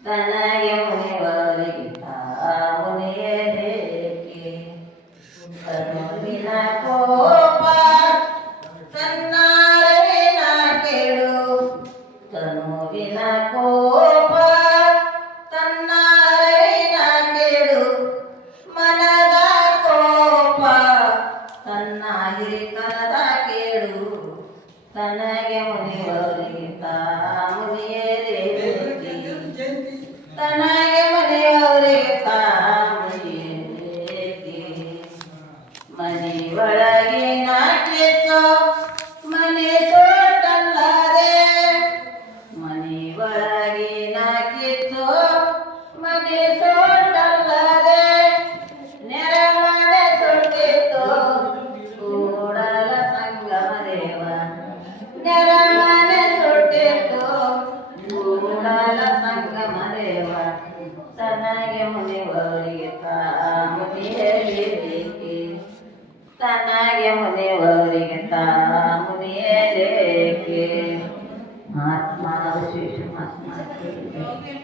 ತನಗೆ ಮುನಿವರಿಗಿಂತ ಮುನಿಯರೇಕೆ ತನುವಿನ ಕೋಪ ತನ್ನಾರವಿನ ಕೆಡು ತನುವಿನ ಕೋಪ ತನ್ನಾರವಿನ ಕೆಡು ಮನದ ಕೋಪ ತನ್ನ ಹಿರಿಕನದ ಕೇಡು ತನಗೆ ಮುನಿವರಿಗಿಂತ ಮುನಿಯರೇಕೆ ತನಗೆ ಮನೆಯವರಿಗೆ ಮುನಿಯರೇಕೆ ಮನೆ ಒಳಗಿನ ಕೆತ್ತೋ ಮನೆ ಸೊಟ್ಟಲ್ಲದೆ ಮನೆ ಒಳಗಿನ ಕೆತ್ತೋ ಮನೆ ಸೊಟ್ಟಲ್ಲದೆ ನೆರಮನೆ ಸೊಟ್ಟಿತ್ತು ಕೂಡಲ ಸಂಗಮ ದೇವ ನೆರಮನೆ ಸೊಟ್ಟಿತ್ತು ಕೂಡಲ ಸಂಗಮ ದೇವ ತನಗೆ ಮುನಿವರಿಗೆ ಮುನಿಯರೇಕೆ ತನಗೆ ಮುನಿವರಿಗೆ ಮುನಿಯರೇಕೆ ಆತ್ಮ ವಿಶೇಷ